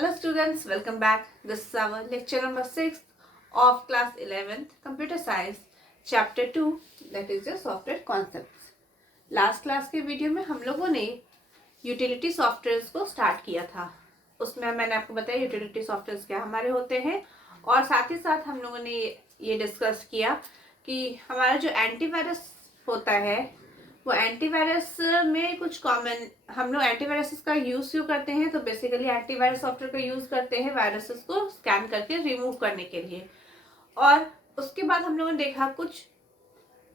Hello students, welcome back. This is our lecture number 6 of class 11th Computer Science Chapter 2, that is the software concepts. Last class के video में हम लोगों ने utility softwares को start किया था. उसमें मैंने आपको बताया यूटिलिटी सॉफ्टवेयर्स क्या हमारे होते हैं और साथ ही साथ हम लोगों ने ये डिस्कस किया कि हमारा जो एंटीवायरस होता है वो एंटीवायरस में कुछ कॉमन हम लोग एंटीवायरस का यूज़ क्यों करते हैं. तो बेसिकली एंटीवायरस सॉफ्टवेयर का यूज़ करते हैं वायरसेस को स्कैन करके रिमूव करने के लिए. और उसके बाद हम लोगों ने देखा कुछ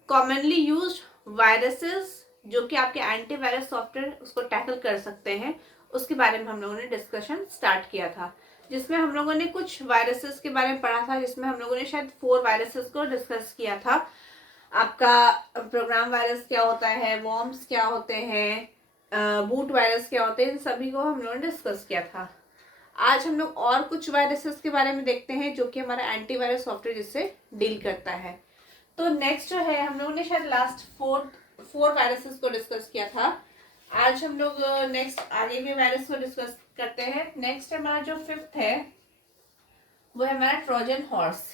कॉमनली यूज्ड वायरसेस जो कि आपके एंटीवायरस सॉफ्टवेयर उसको टैकल कर सकते हैं, उसके बारे में हम लोगों ने डिस्कशन स्टार्ट किया था. जिसमें हम लोगों ने कुछ वायरसेस के बारे में पढ़ा था, जिसमें हम लोगों ने शायद 4 वायरसेस को डिस्कस किया था. आपका प्रोग्राम वायरस क्या होता है, वॉर्म्स क्या होते हैं, बूट वायरस क्या होते हैं, इन सभी को हम लोगों ने डिस्कस किया था. आज हम लोग और कुछ वायरसेस के बारे में देखते हैं जो कि हमारा एंटीवायरस सॉफ्टवेयर जिससे डील करता है. तो नेक्स्ट जो है हम लोगों ने शायद लास्ट फोर वायरसेस को डिस्कस किया था. आज हम लोग नेक्स्ट आगे के वायरस को डिस्कस करते हैं. नेक्स्ट हमारा जो 5th है वो है हमारा ट्रोजन हॉर्स.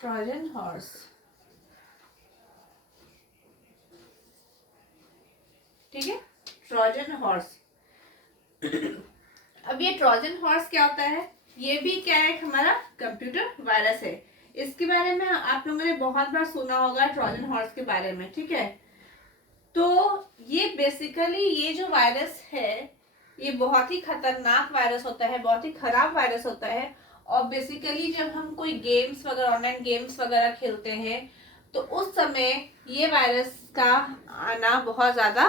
ट्रोजन हॉर्स, ठीक है, ट्रोजन हॉर्स. अब ये ट्रोजन हॉर्स क्या होता है, ये भी क्या है, हमारा कंप्यूटर वायरस है. इसके बारे में आप लोगों ने बहुत बार सुना होगा ट्रोजन हॉर्स के बारे में, ठीक है. तो ये बेसिकली ये जो वायरस है ये बहुत ही खतरनाक वायरस होता है, बहुत ही खराब वायरस होता है. और बेसिकली जब हम कोई गेम्स वगैरह ऑनलाइन गेम्स वगैरह खेलते हैं तो उस समय ये वायरस का आना बहुत ज़्यादा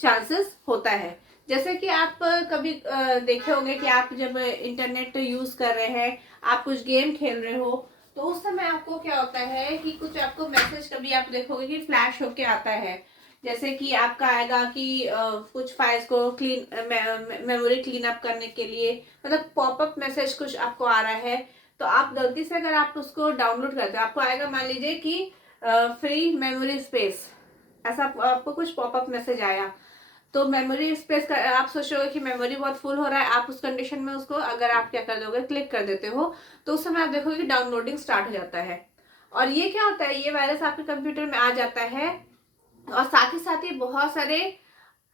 चांसेस होता है. जैसे कि आप कभी देखे होंगे कि आप जब इंटरनेट यूज़ कर रहे हैं, आप कुछ गेम खेल रहे हो, तो उस समय आपको क्या होता है कि कुछ आपको मैसेज कभी आप देखोगे कि फ्लैश होके आता है. जैसे कि आपका आएगा कि कुछ फाइल्स को मेमोरी क्लीन अप करने के लिए, मतलब पॉपअप मैसेज कुछ आपको आ रहा है. तो आप गलती से अगर आप उसको डाउनलोड करते हो, आपको आएगा मान लीजिए कि फ्री मेमोरी स्पेस, ऐसा आपको कुछ पॉपअप मैसेज आया. तो मेमोरी स्पेस का आप सोचोगे कि मेमोरी बहुत फुल हो रहा है. आप उस कंडीशन में उसको अगर आप क्या कर दोगे, क्लिक कर देते हो, तो उस समय आप देखोगे कि डाउनलोडिंग स्टार्ट हो जाता है. और ये क्या होता है, ये वायरस आपके कंप्यूटर में आ जाता है और साथ ही साथ ये बहुत सारे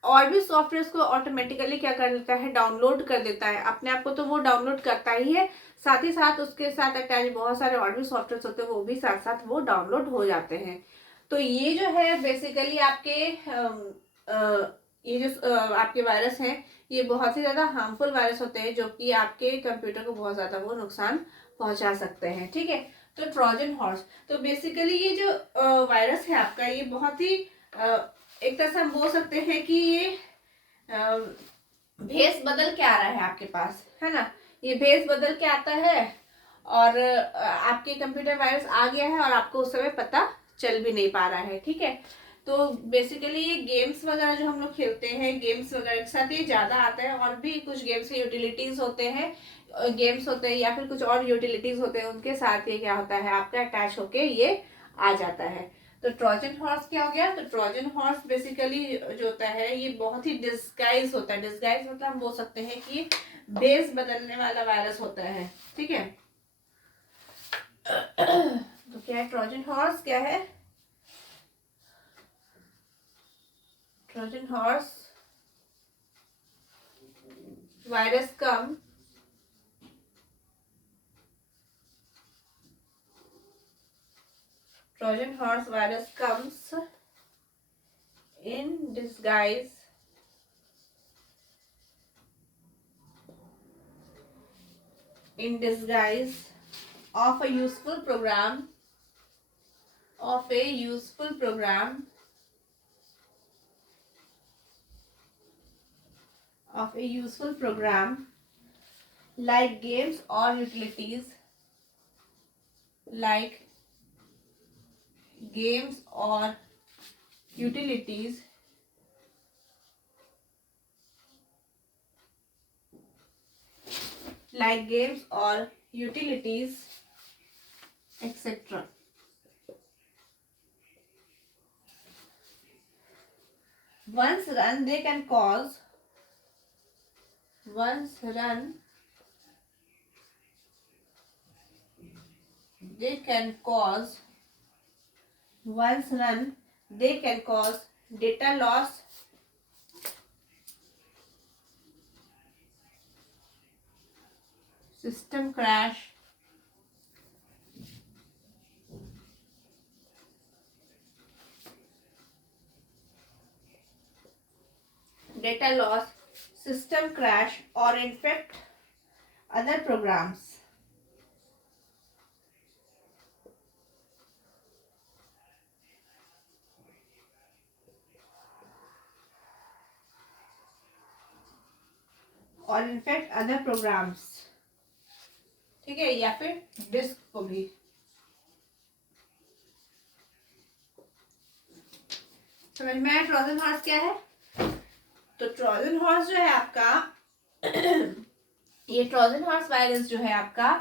और भी सॉफ्टवेयर को ऑटोमेटिकली क्या कर देता है, डाउनलोड कर देता है. अपने आप को तो वो डाउनलोड करता ही है, साथ ही साथ उसके साथ अटैच बहुत सारे और भी सॉफ्टवेयर होते हैं, वो भी साथ साथ वो डाउनलोड हो जाते हैं. तो ये जो है बेसिकली आपके ये जो आपके वायरस हैं ये बहुत ही ज़्यादा हार्मफुल वायरस होते हैं जो कि आपके कंप्यूटर को बहुत ज़्यादा वो नुकसान पहुंचा सकते हैं, ठीक है. तो ट्रोजन हॉर्स, तो बेसिकली ये जो वायरस है आपका, ये बहुत ही एक तरह से हम बोल सकते हैं कि ये भेस बदल के आ रहा है आपके पास, है ना. ये भेस बदल के आता है और आपके कंप्यूटर वायरस आ गया है और आपको उस समय पता चल भी नहीं पा रहा है, ठीक है. तो बेसिकली ये गेम्स वगैरह जो हम लोग खेलते हैं, गेम्स वगैरह के साथ ये ज़्यादा आता है. और भी कुछ गेम्स के यूटिलिटीज़ होते हैं, गेम्स होते हैं या फिर कुछ और यूटिलिटीज़ होते हैं, उनके साथ ये क्या होता है आपका अटैच होके ये आ जाता है. तो ट्रोजन हॉर्स क्या हो गया, तो ट्रोजन हॉर्स बेसिकली जो होता है ये बहुत ही डिस्गाइज होता है. डिस्गाइज मतलब हम बोल सकते हैं कि बेस बदलने वाला वायरस होता है, ठीक है. तो क्या है ट्रोजन हॉर्स, क्या है Trojan horse, virus come Trojan horse virus comes in disguise of a useful program like games or utilities like games or utilities like games or utilities etc. Once run they can cause once run they can cause data loss, system crash, or infect other programs. ठीक है, या फिर disc को भी। समझ में आया Trojan horse क्या है? तो ट्रोजन हॉर्स जो है आपका ये ट्रोजन हॉर्स वायरस जो है आपका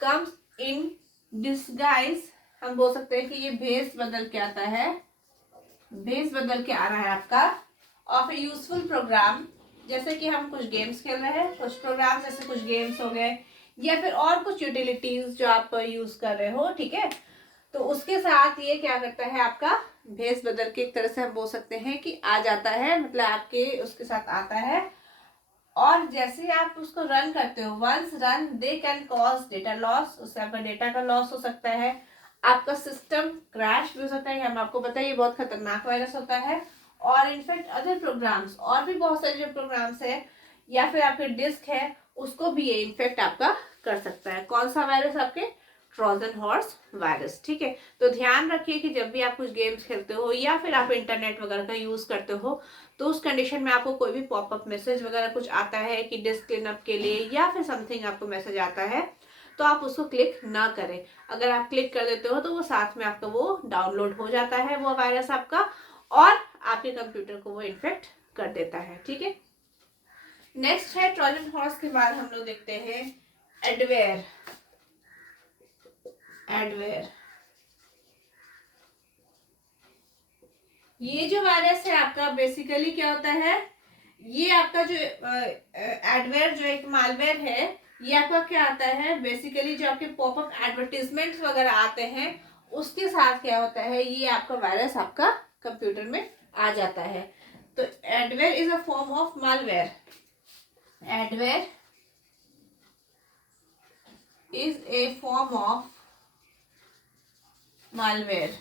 कम्स इन डिस्गाइज, हम बोल सकते हैं कि ये भेस बदल के आता है, भेस बदल के आ रहा है आपका ऑफ ए यूजफुल प्रोग्राम। जैसे कि हम कुछ गेम्स खेल रहे हैं, कुछ प्रोग्राम जैसे कुछ गेम्स हो गए या फिर और कुछ यूटिलिटीज जो आप यूज कर रहे हो, ठीक है। तो उसके साथ ये क्या करता है आपका भेस बदल के, एक तरह से हम बोल सकते हैं कि आ जाता है, मतलब आपके उसके साथ आता है। और जैसे ही आप उसको रन करते हो, once run they can cause data loss, उससे आपका डेटा का लॉस हो सकता है, आपका सिस्टम क्रैश भी हो सकता है। हम आपको बताइए बहुत खतरनाक वायरस होता है। और इनफैक्ट अदर प्रोग्राम्स, और भी बहुत सारे जो प्रोग्राम्स है या फिर आपके डिस्क है उसको भी ये इन्फेक्ट आपका कर सकता है। कौन सा वायरस? आपके ट्रोजन हॉर्स वायरस, ठीक है। तो ध्यान रखिए कि जब भी आप कुछ गेम्स खेलते हो या फिर आप इंटरनेट वगैरह का यूज करते हो, तो उस कंडीशन में आपको कोई भी पॉपअप मैसेज वगैरह कुछ आता है कि डिस्क क्लीनअप के लिए या फिर समथिंग आपको मैसेज आता है, तो आप उसको क्लिक ना करें। अगर आप क्लिक कर देते हो तो वो साथ में आपका वो डाउनलोड हो जाता है वो वायरस आपका, और आपके कंप्यूटर को वो इन्फेक्ट कर देता है, ठीक है। नेक्स्ट है ट्रोजन हॉर्स के बाद हम लोग देखते हैं एडवेयर। ये जो वायरस है आपका बेसिकली क्या होता है, ये आपका जो एडवेयर जो एक मालवेयर है, ये आपका क्या आता है बेसिकली, जो आपके पॉपअप एडवर्टीजमेंट्स वगैरह आते हैं उसके साथ क्या होता है, ये आपका वायरस आपका कंप्यूटर में आ जाता है। तो adware is a form of malware. Adware is a form of malware.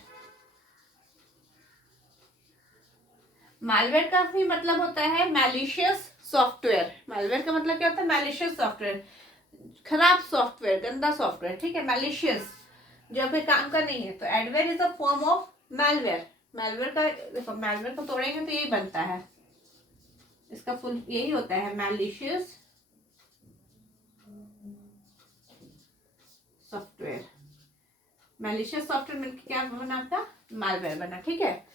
Malware का भी मतलब होता है मैलिशियस सॉफ्टवेयर। मालवेयर का मतलब क्या होता है? मैलिशियस सॉफ्टवेयर, खराब सॉफ्टवेयर, गंदा सॉफ्टवेयर, ठीक है, मैलिशियस, जो आपके काम का नहीं है। तो adware is a form of malware. Malware का देखो, मैलवेयर को तोड़ेंगे तो यही बनता है, इसका फुल यही होता है मैलिशियस सॉफ्टवेयर। मैलिशियस सॉफ्टवेयर मिलकर क्या बना? आपका मालवेयर बना, ठीक है।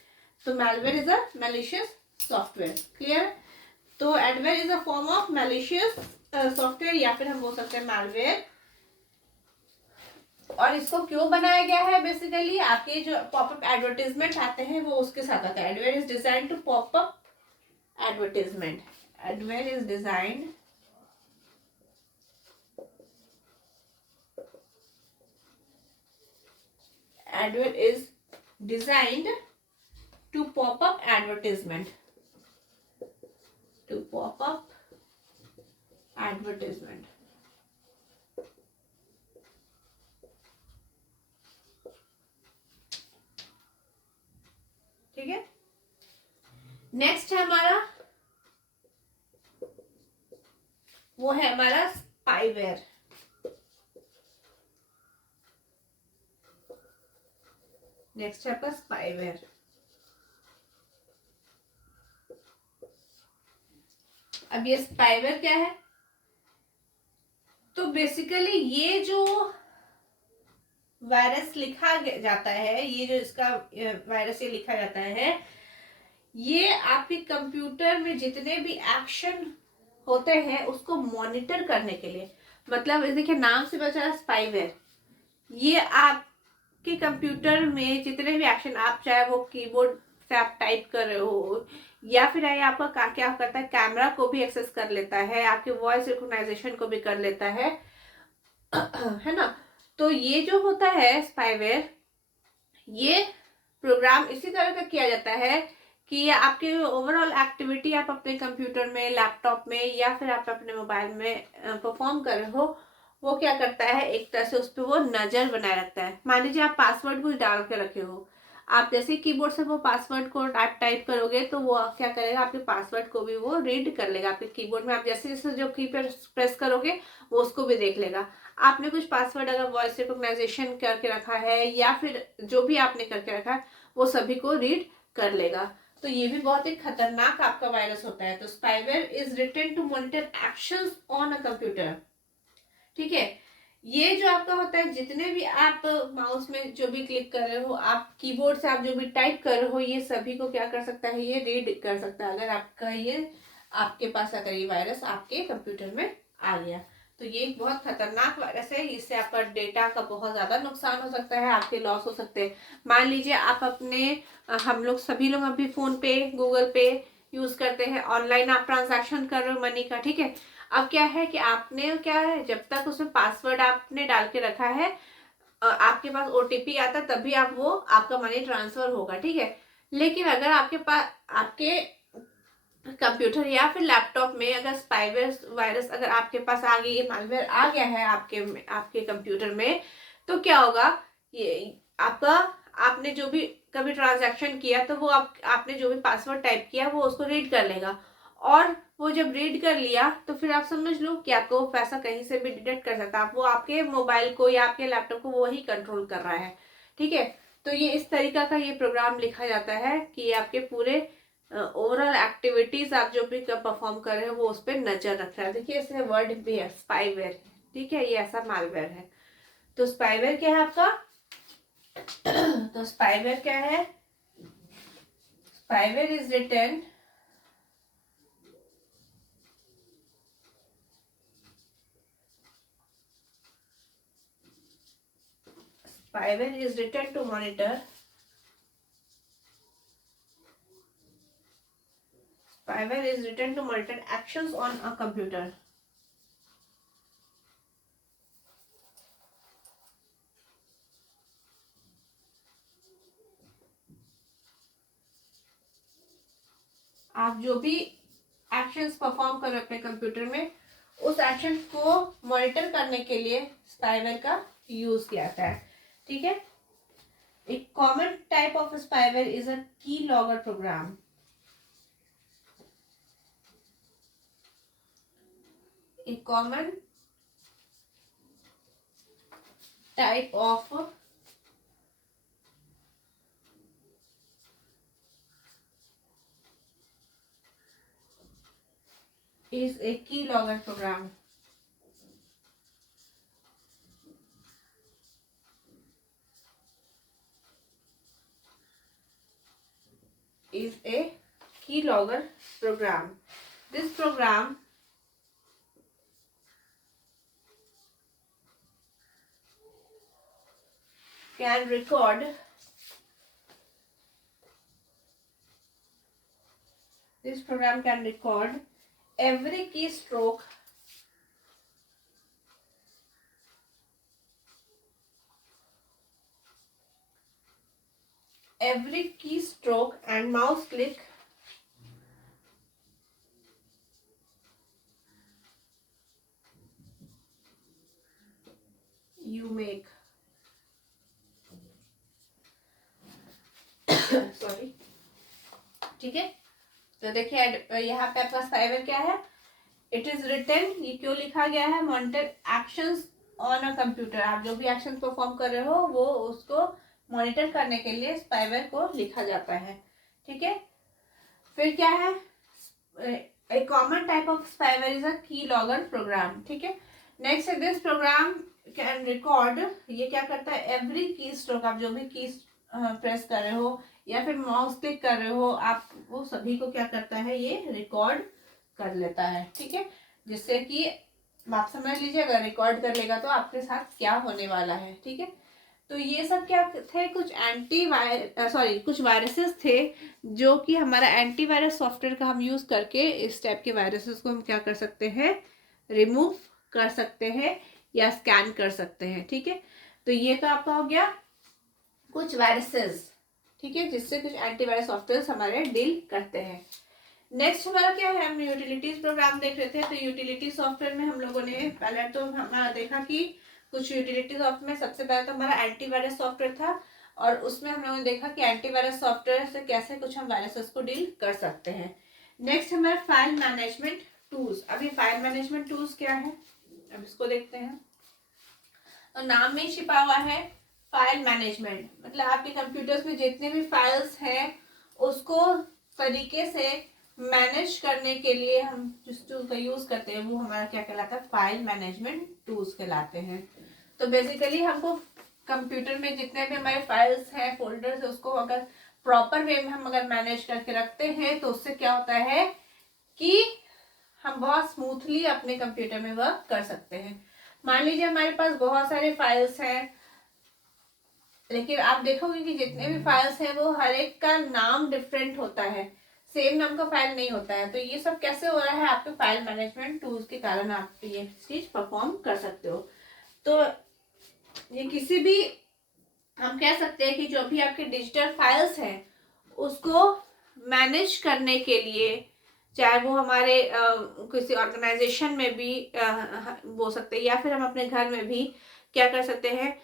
तो malware is a malicious software, clear? तो adware is a form of malicious software, या फिर हम बोल सकते हैं malware। और इसको क्यों बनाया गया है? बेसिकली आपके जो पॉपअप एडवर्टीजमेंट आते हैं वो उसके साथ आता है। Adware is design to pop up advertisement. Adware is designed adware is designed to pop up advertisement, to pop up advertisement, ठीक है। नेक्स्ट है हमारा, वो है हमारा स्पाईवेयर। नेक्स्ट है आपका स्पाईवेयर। अब ये स्पाईवेयर क्या है? तो बेसिकली ये जो वायरस लिखा जाता है, ये जो इसका वायरस ये लिखा जाता है, ये आपके कंप्यूटर में जितने भी एक्शन होते हैं उसको मॉनिटर करने के लिए, मतलब देखिए नाम से पता चला स्पाईवेयर, ये आपके कंप्यूटर में जितने भी एक्शन, आप चाहे वो कीबोर्ड से आप टाइप कर रहे हो या फिर ये आपका क्या करता है, कैमरा को भी एक्सेस कर लेता है, आपके वॉइस रिकॉग्नाइजेशन को भी कर लेता है है ना। तो ये जो होता है स्पाईवेयर, ये प्रोग्राम इसी तरह का किया जाता है कि आपके ओवरऑल एक्टिविटी आप अपने कंप्यूटर में, लैपटॉप में या फिर आप अपने मोबाइल में परफॉर्म कर रहे हो, वो क्या करता है, एक तरह से उस पर वो नजर बनाए रखता है। मान लीजिए आप पासवर्ड कुछ डाल के रखे हो, आप जैसे कीबोर्ड से वो पासवर्ड को आप टाइप करोगे तो वो क्या करेगा, आपके पासवर्ड को भी वो रीड कर लेगा। आपके कीबोर्ड में आप जैसे जैसे जो की पर प्रेस करोगे वो उसको भी देख लेगा। आपने कुछ पासवर्ड अगर वॉइस रिकॉग्नाइजेशन करके रखा है या फिर जो भी आपने करके रखा है वो सभी को रीड कर लेगा। तो ये भी बहुत ही खतरनाक आपका वायरस होता है। तो spyware is written to monitor actions on a computer. ठीक है, ये जो आपका होता है, जितने भी आप माउस में जो भी क्लिक कर रहे हो, आप कीबोर्ड से आप जो भी टाइप कर रहे हो, ये सभी को क्या कर सकता है, ये रीड कर सकता है। अगर आपका ये आपके पास अगर ये वायरस आपके कंप्यूटर में आ गया तो ये एक बहुत खतरनाक वायरस है। इससे आपका डेटा का बहुत ज्यादा नुकसान हो सकता है, आपके लॉस हो सकते हैं। मान लीजिए आप अपने हम लोग सभी लोग अभी फोन पे, गूगल पे यूज करते हैं, ऑनलाइन आप ट्रांजैक्शन कर रहे हो मनी का, ठीक है। अब क्या है कि आपने क्या है, जब तक उसमें पासवर्ड आपने डाल के रखा है, आपके पास ओटीपी आता तभी आप वो आपका मनी ट्रांसफर होगा, ठीक है। लेकिन अगर आपके पास आपके कंप्यूटर या फिर लैपटॉप में अगर स्पाईवेयर वायरस अगर आपके पास आ गई, ये मालवेयर आ गया है आपके आपके कंप्यूटर में, तो क्या होगा, ये आपका आपने जो भी कभी ट्रांजैक्शन किया तो वो आपने जो भी पासवर्ड टाइप किया वो उसको रीड कर लेगा। और वो जब रीड कर लिया तो फिर आप समझ लो कि आपको पैसा कहीं से भी डिटेक्ट कर सकता है, वो आपके मोबाइल को या आपके लैपटॉप को वो ही कंट्रोल कर रहा है, ठीक है। तो ये इस तरीका का ये प्रोग्राम लिखा जाता है कि आपके पूरे ओवरऑल एक्टिविटीज आप जो भी परफॉर्म कर रहे हो वो उस पर नजर रख रहा है। देखिए इसमें वर्ड भी है स्पाईवेयर, ठीक है, ये ऐसा मालवेयर है। तो स्पाईवेयर क्या है आपका तो स्पाईवेयर क्या है, spyware is written spyware is written to monitor spyware is written to monitor actions on a computer. आप जो भी एक्शंस परफॉर्म कर रहे हो अपने कंप्यूटर में, उस एक्शन को मॉनिटर करने के लिए स्पाईवेयर का यूज किया जाता है, ठीक है। एक common type of spyware is a keylogger program. A common type of is a keylogger program. Is a keylogger program. This program can record every keystroke and mouse click you make. Sorry, ठीक है। तो देखिए यहाँ पे आपका spyware क्या है, it is written, ये क्यों लिखा गया है, monitor actions on a computer. आप जो भी एक्शन परफॉर्म कर रहे हो वो उसको मॉनिटर करने के लिए स्पाईवेयर को लिखा जाता है, ठीक है। फिर क्या है, a common type of spyware is a keylogger program, ठीक है। Next this program can record, ये क्या करता है, एवरी की स्ट्रोक, आप जो भी की प्रेस कर रहे हो या फिर माउस क्लिक कर रहे हो, आप वो सभी को क्या करता है, ये रिकॉर्ड कर लेता है, ठीक है। जिससे कि आप समझ लीजिए अगर रिकॉर्ड कर लेगा तो आपके साथ क्या होने वाला है, ठीक है। तो ये सब क्या थे, कुछ कुछ वायरसेस थे जो कि हमारा एंटीवायरस सॉफ्टवेयर का हम यूज करके इस टाइप के वायरसेस को हम क्या कर सकते हैं, रिमूव कर सकते हैं या स्कैन कर सकते हैं। ठीक है, तो ये तो आपका हो गया कुछ वायरसेस, ठीक है, जिससे कुछ एंटीवायरस सॉफ्टवेयर हमारे डील करते हैं। नेक्स्ट हमारा क्या है, हम यूटिलिटीज प्रोग्राम देख रहे थे। तो यूटिलिटी सॉफ्टवेयर में हम लोगों ने पहले तो हमारा देखा कि कुछ यूटिलिटी सॉफ्टवेयर में सबसे पहले तो हमारा एंटीवायरस सॉफ्टवेयर था, और उसमें हम लोगों ने देखा कि एंटीवायरस सॉफ्टवेयर से कैसे कुछ हम वायरसेस को डील कर सकते हैं। नेक्स्ट हमारा फाइल मैनेजमेंट टूल्स। अभी फाइल मैनेजमेंट टूल्स क्या है, अब इसको देखते हैं। तो नाम में छिपा हुआ है फाइल मैनेजमेंट, मतलब आपके कंप्यूटर्स में जितने भी फाइल्स हैं उसको तरीके से मैनेज करने के लिए हम जिस टूल का यूज करते हैं वो हमारा क्या कहलाता है, फाइल मैनेजमेंट टूल्स कहलाते हैं। तो बेसिकली हमको कंप्यूटर में जितने भी हमारे फाइल्स हैं, फोल्डर्स है, उसको अगर प्रॉपर वे में हम अगर मैनेज करके रखते हैं तो उससे क्या होता है कि हम बहुत स्मूथली अपने कंप्यूटर में वर्क कर सकते हैं। मान लीजिए हमारे पास बहुत सारे फाइल्स हैं, लेकिन आप देखोगे कि जितने भी फाइल्स हैं वो हर एक का नाम डिफरेंट होता है, सेम नाम का फाइल नहीं होता है। तो ये सब कैसे हो रहा है, आपके फाइल मैनेजमेंट टूल्स के कारण आप ये चीज परफॉर्म कर सकते हो। तो ये किसी भी, हम कह सकते हैं कि जो भी आपके डिजिटल फाइल्स हैं उसको मैनेज करने के लिए, चाहे वो हमारे किसी ऑर्गेनाइजेशन में भी हो सकते हैं, या फिर हम अपने घर में भी क्या कर सकते हैं,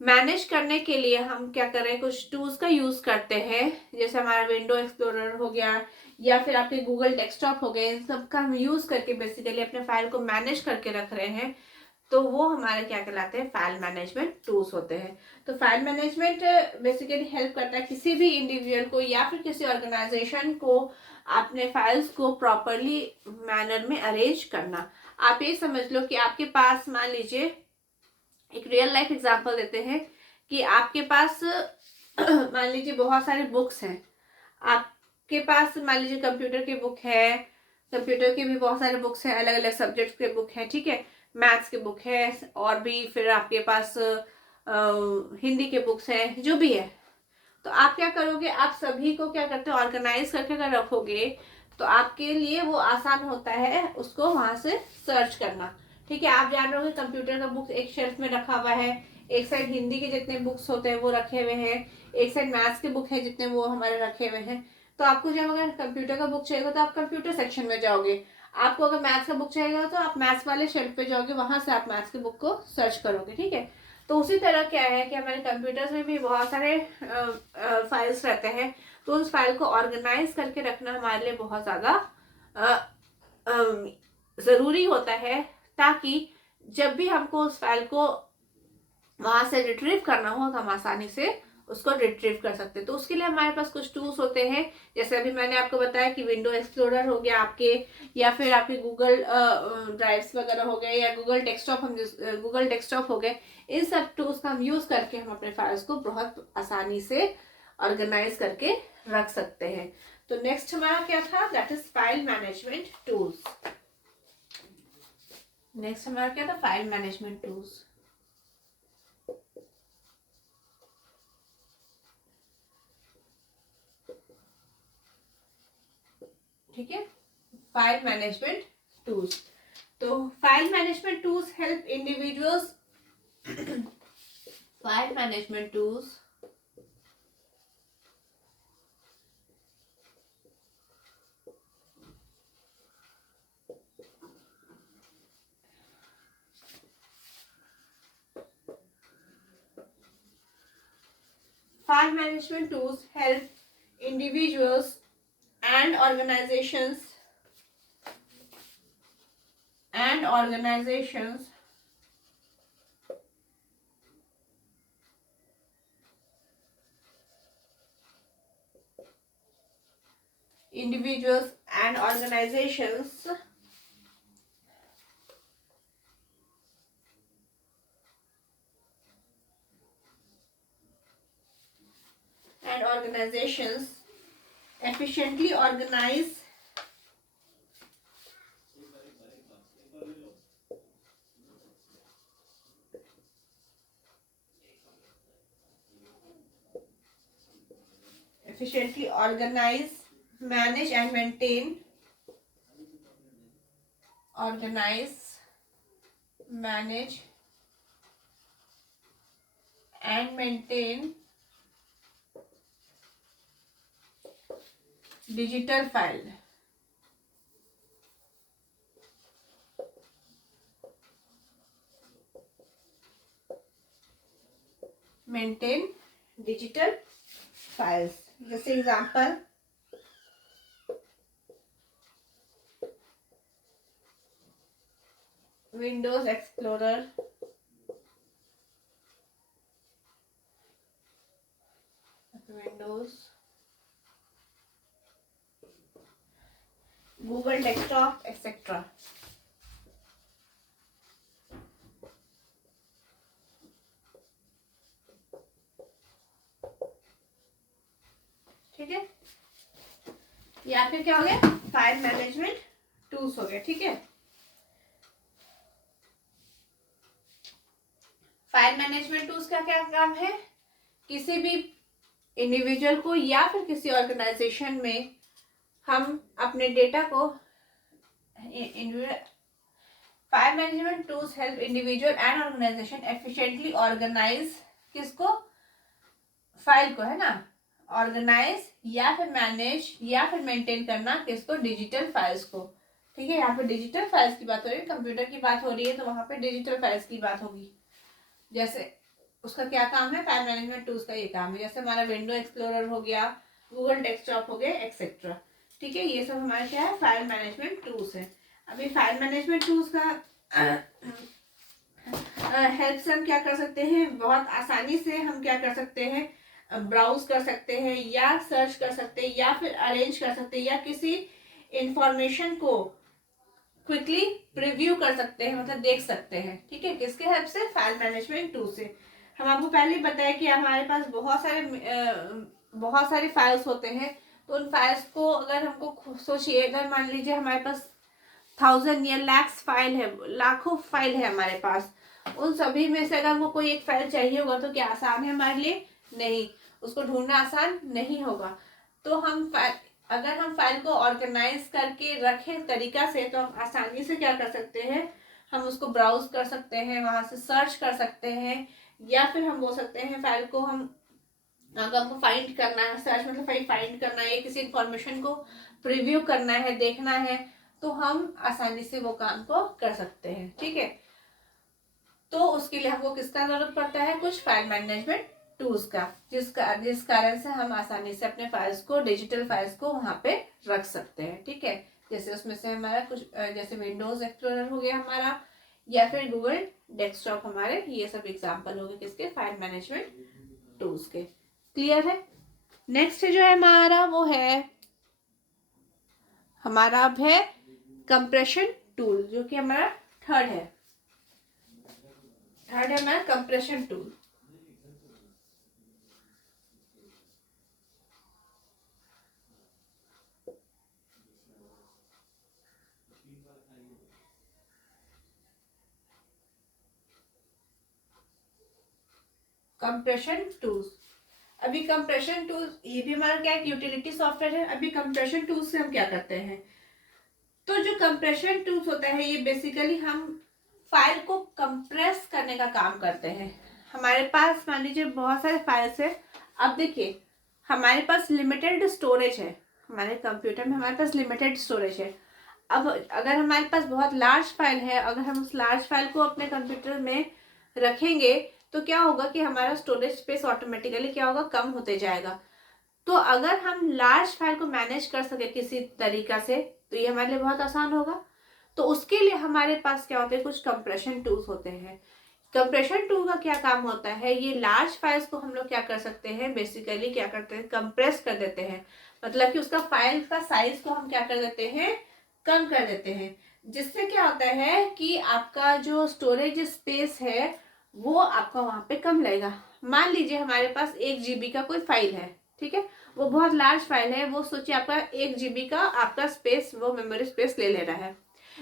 मैनेज करने के लिए हम क्या करें, कुछ टूल्स का यूज करते हैं। जैसे हमारा विंडो एक्सप्लोरर हो गया या फिर आपके गूगल डेस्कटॉप हो गए, इन सब का हम यूज करके बेसिकली अपने फाइल को मैनेज करके रख रहे हैं, तो वो हमारे क्या कहलाते हैं, फाइल मैनेजमेंट टूल्स होते हैं। तो फाइल मैनेजमेंट बेसिकली हेल्प करता है किसी भी इंडिविजुअल को या फिर किसी ऑर्गेनाइजेशन को अपने फाइल्स को प्रॉपरली मैनर में अरेंज करना। आप ये समझ लो कि आपके पास, मान लीजिए एक रियल लाइफ एग्जांपल देते हैं कि आपके पास मान लीजिए बहुत सारे बुक्स हैं, आपके पास मान लीजिए कंप्यूटर की बुक है, कंप्यूटर के भी बहुत सारे बुक्स हैं, अलग अलग सब्जेक्ट्स के बुक हैं, ठीक है, मैथ्स के बुक है, और भी फिर आपके पास हिंदी के बुक्स हैं, जो भी है। तो आप क्या करोगे, आप सभी को क्या करते हो, ऑर्गेनाइज करके अगर रखोगे तो आपके लिए वो आसान होता है उसको वहां से सर्च करना। ठीक है, आप जान रहे हो कंप्यूटर का बुक एक शेल्फ में रखा हुआ है, एक साइड हिंदी के जितने बुक्स होते हैं वो रखे हुए हैं, एक साइड मैथ्स के बुक है जितने वो हमारे रखे हुए हैं। तो आपको जब अगर कंप्यूटर का बुक चाहिए तो आप कंप्यूटर सेक्शन में जाओगे, आपको अगर मैथ्स का बुक चाहिए तो आप मैथ्स वाले शेल्फ पे जाओगे, वहां से आप मैथ्स के बुक को सर्च करोगे। ठीक है, तो उसी तरह क्या है कि हमारे कंप्यूटर्स में भी बहुत सारे फाइल्स रहते हैं, तो उस फाइल को ऑर्गेनाइज करके रखना हमारे लिए बहुत ज़्यादा ज़रूरी होता है, ताकि जब भी हमको उस फाइल को वहां से रिट्रीव करना हो तो हम आसानी से उसको रिट्रीव कर सकते हैं। तो उसके लिए हमारे पास कुछ टूल्स होते हैं, जैसे अभी मैंने आपको बताया कि विंडो एक्सप्लोरर हो गया आपके, या फिर आपके गूगल ड्राइव्स वगैरह हो गए, या गूगल डेस्कटॉप हो गए। इन सब टूल्स का हम यूज करके हम अपने फाइल्स को बहुत आसानी से ऑर्गेनाइज करके रख सकते हैं। तो नेक्स्ट हमारा क्या था, that is file management tools. Next हमारा क्या था, फाइल मैनेजमेंट टूल्स। ठीक है, फाइल मैनेजमेंट टूल्स। तो file management tools help individuals file management tools file management tools help individuals and organizations individuals and organizations efficiently organize efficiently organize, manage and maintain, organize, manage and maintain digital file. Maintain digital files. जैसे example Windows explorer, Windows, Google desktop etcetera. ठीक है, या फिर क्या हो गया, file management tools हो गया. ठीक है, फाइल मैनेजमेंट टूल्स का क्या काम है, किसी भी इंडिविजुअल को या फिर किसी ऑर्गेनाइजेशन में हम अपने डेटा को, file management tools help individual and organisation efficiently organise, किसको, फाइल को, है ना, ऑर्गेनाइज या फिर मैनेज या फिर मेंटेन करना, किसको, डिजिटल फाइल्स को. ठीक है, यहाँ पे डिजिटल फाइल्स की बात हो रही है, कंप्यूटर की बात हो रही है, तो वहां पे डिजिटल फाइल्स की बात होगी. जैसे उसका क्या काम है, फाइल मैनेजमेंट टूल्स का ये काम है. जैसे हमारा विंडो एक्सप्लोरर हो गया, गूगल डेस्कटॉप हो गया एक्सेट्रा. ठीक है, ये सब हमारा क्या है, फाइल मैनेजमेंट टूल्स है. अभी फाइल मैनेजमेंट टूल्स का हेल्प से हम क्या कर सकते हैं, बहुत आसानी से हम क्या कर सकते हैं, ब्राउज कर सकते हैं या सर्च कर सकते हैं या फिर अरेंज कर सकते हैं या किसी इंफॉर्मेशन को क्विकली प्रीव्यू कर सकते हैं, मतलब देख सकते हैं. ठीक है, किसके हेल्प से, फाइल मैनेजमेंट टूल से. हम आपको पहले ही बताया कि हमारे पास बहुत सारे फाइल्स होते हैं. तो उन फाइल्स को अगर हमको सोचिए, अगर मान लीजिए हमारे पास 1000 या lakhs फाइल है, लाखों फाइल है हमारे पास, उन सभी में से अगर वो कोई एक फाइल चाहिए होगा तो क्या आसान है हमारे लिए, नहीं, उसको ढूंढना आसान नहीं होगा. तो हम अगर हम फाइल को ऑर्गेनाइज करके रखें तरीका से, तो हम आसानी से क्या कर सकते हैं, हम उसको ब्राउज कर सकते हैं, वहां से सर्च कर सकते हैं, या फिर हम बोल सकते हैं फाइल को हम, अगर हमको फाइंड करना है, सर्च मतलब फाइंड करना है, किसी इंफॉर्मेशन को प्रीव्यू करना है, देखना है, तो हम आसानी से वो काम को कर सकते हैं. ठीक है, तो उसके लिए हमको किसका जरूरत पड़ता है, कुछ फाइल मैनेजमेंट टूल्स का, जिस कारण से हम आसानी से अपने फाइल्स को, डिजिटल फाइल्स को वहां पे रख सकते हैं. ठीक है, जैसे उसमें से हमारा कुछ, जैसे विंडोज एक्सप्लोरर हो गया हमारा, या फिर गूगल डेस्कटॉप हमारे, ये सब एग्जांपल हो गए किसके, फाइल मैनेजमेंट टूल्स के. क्लियर है. नेक्स्ट जो है हमारा वो है, हमारा अब है कंप्रेशन टूल, जो कि हमारा थर्ड है हमारा कंप्रेशन टूल. कंप्रेशन टूल्स, अभी कंप्रेशन टूल्स ये भी हमारा क्या है, यूटिलिटी सॉफ्टवेयर है. अभी कंप्रेशन टूल्स से हम क्या करते हैं, तो जो कंप्रेशन टूल्स होता है, ये बेसिकली हम फाइल को कंप्रेस करने का काम करते हैं. हमारे पास मान लीजिए बहुत सारे फाइल्स है. अब देखिए, हमारे पास लिमिटेड स्टोरेज है, हमारे कंप्यूटर में हमारे पास लिमिटेड स्टोरेज है. अब अगर हमारे पास बहुत लार्ज फाइल है, अगर हम उस लार्ज फाइल को अपने कंप्यूटर में रखेंगे, तो क्या होगा कि हमारा स्टोरेज स्पेस ऑटोमेटिकली क्या होगा, कम होते जाएगा. तो अगर हम लार्ज फाइल को मैनेज कर सके किसी तरीका से, तो ये हमारे लिए बहुत आसान होगा. तो उसके लिए हमारे पास क्या होते हैं, कुछ कंप्रेशन टूल्स होते हैं. कंप्रेशन टूल का क्या काम होता है, ये लार्ज फाइल्स को हम लोग क्या कर सकते हैं, बेसिकली क्या करते हैं, कंप्रेस कर देते हैं. मतलब कि उसका फाइल का साइज को हम क्या कर देते हैं, कम कर देते हैं. जिससे क्या होता है कि आपका जो स्टोरेज स्पेस है वो आपका वहां पे कम लगेगा. मान लीजिए हमारे पास 1 GB का कोई फाइल है. ठीक है, वो बहुत लार्ज फाइल है, वो सोचिए आपका 1 GB का आपका स्पेस, वो मेमोरी स्पेस ले रहा है.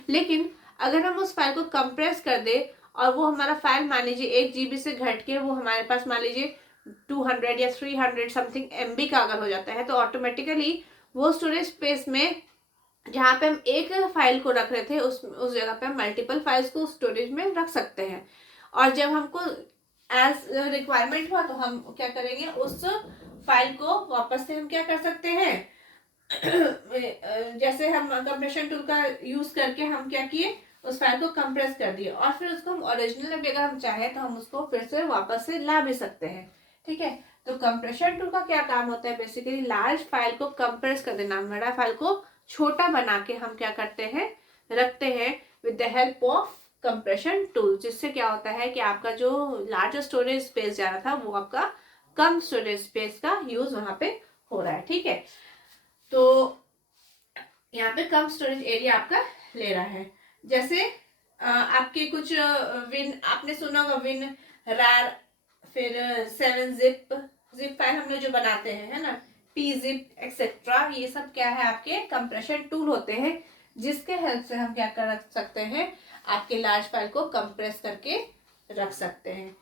लेकिन अगर हम उस फाइल को कंप्रेस कर दे और वो हमारा फाइल मान लीजिए 1 GB से घट के वो हमारे पास मान लीजिए 200 या 300 समथिंग MB का अगर हो जाता है तो ऑटोमेटिकली वो स्टोरेज स्पेस में जहाँ पे हम एक फाइल को रख रहे थे उस जगह पे हम मल्टीपल फाइल्स को स्टोरेज में रख सकते हैं। और जब हमको एज रिक्वायरमेंट हुआ तो हम क्या करेंगे, उस फाइल को वापस से हम क्या कर सकते हैं जैसे हम कंप्रेशन टूल का यूज करके हम क्या किए, उस फाइल को कंप्रेस कर दिए और फिर उसको हम ओरिजिनल भी अगर हम चाहें तो हम उसको फिर से वापस से ला भी सकते हैं। ठीक है, तो कंप्रेशन टूल का क्या काम होता है, बेसिकली लार्ज फाइल को कंप्रेस कर देना, बड़ा फाइल को छोटा बना के हम क्या करते हैं, रखते हैं with the help of compression tool, जिससे क्या होता है कि आपका जो लार्ज स्टोरेज स्पेस जा रहा था वो आपका कम स्टोरेज स्पेस का यूज वहां पे हो रहा है। ठीक है, तो यहाँ पे कम स्टोरेज एरिया आपका ले रहा है। जैसे आपके कुछ विन आपने सुना होगा, विन रैर, फिर 7-zip फाइल हम लोग जो बनाते हैं, है ना, pzip एक्सेट्रा, ये सब क्या है, आपके कंप्रेशन टूल होते हैं जिसके हेल्प से हम क्या कर सकते हैं, आपके लार्ज फाइल को कंप्रेस करके रख सकते हैं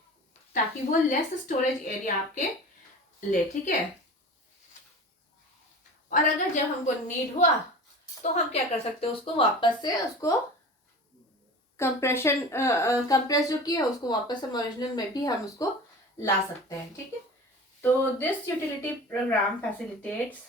ताकि वो लेस स्टोरेज एरिया आपके ले। ठीक है, और अगर जब हमको नीड हुआ तो हम क्या कर सकते हैं, उसको वापस से उसको कंप्रेस जो किया है उसको वापस हम ओरिजिनल में भी हम उसको ला सकते हैं। ठीक है, तो this utility programme facilitates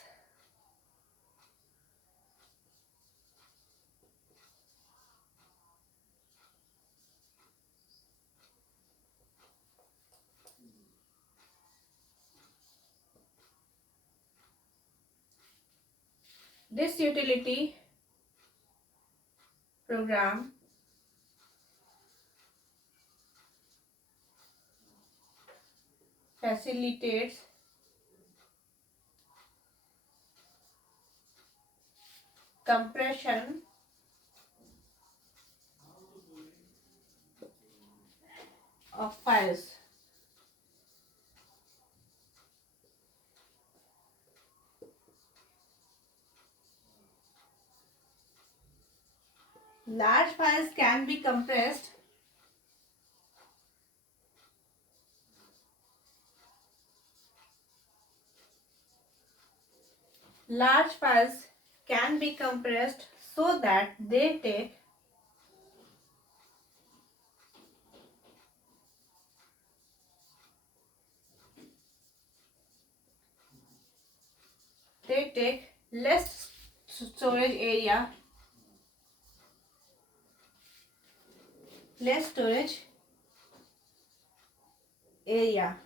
this utility program facilitates compression of files large files can be compressed so that they take less storage area,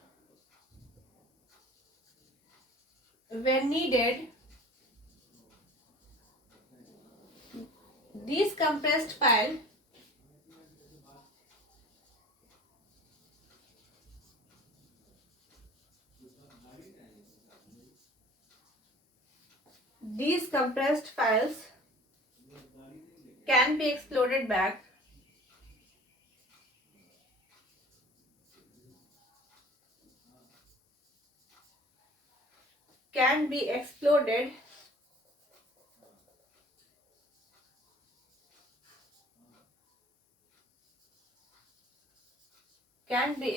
when needed. These compressed file files can be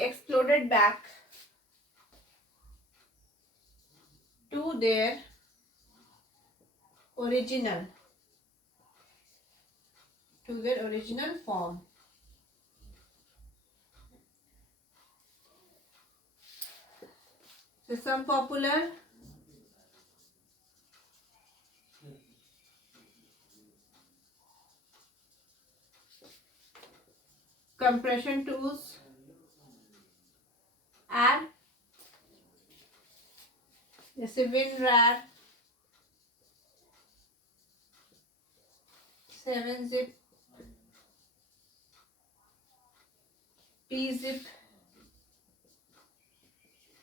exploded back to their original form. So some popular compression tools are जैसे WinRAR, 7-zip, pzip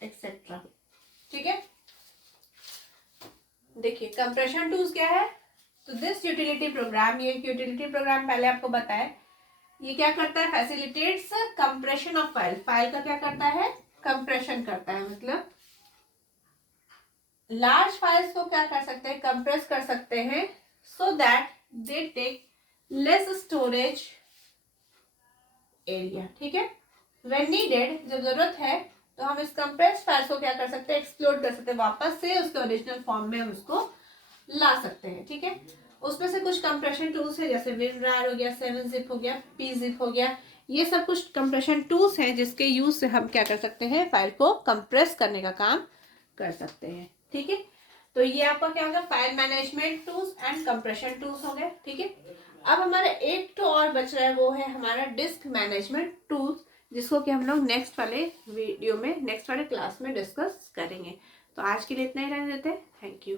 etcetera. ठीक है, देखिए compression tools क्या है, तो this utility programme, ये utility programme पहले आपको बताया, ये क्या करता है, फैसिलिटेट्स कंप्रेशन ऑफ फाइल का क्या करता है, कंप्रेशन करता है, मतलब लार्ज फाइल्स को क्या कर सकते हैं, कंप्रेस कर सकते हैं, so that they take less storage area. ठीक है, व्हेन नीडेड, जब जरूरत है तो हम इस कंप्रेस्ड फाइल्स को क्या कर सकते हैं, एक्सप्लोर कर सकते हैं, वापस से उसके ओरिजिनल फॉर्म में हम उसको ला सकते हैं। ठीक है, उसमें से कुछ कंप्रेशन टूल्स है, जैसे WinRAR हो गया, 7-zip हो गया, pzip हो गया, ये सब कुछ कंप्रेशन टूल्स हैं जिसके यूज से हम क्या कर सकते हैं, फाइल को कंप्रेस करने का काम कर सकते हैं। ठीक है, तो ये आपका क्या होगा, file management tools and compression tools हो गए। ठीक है, अब हमारा एक तो और बच रहा है, वो है हमारा डिस्क मैनेजमेंट टूल्स, जिसको कि हम लोग नेक्स्ट वाले वीडियो में, नेक्स्ट वाले क्लास में डिस्कस करेंगे। तो आज के लिए इतना ही रहने देते हैं। Thank you.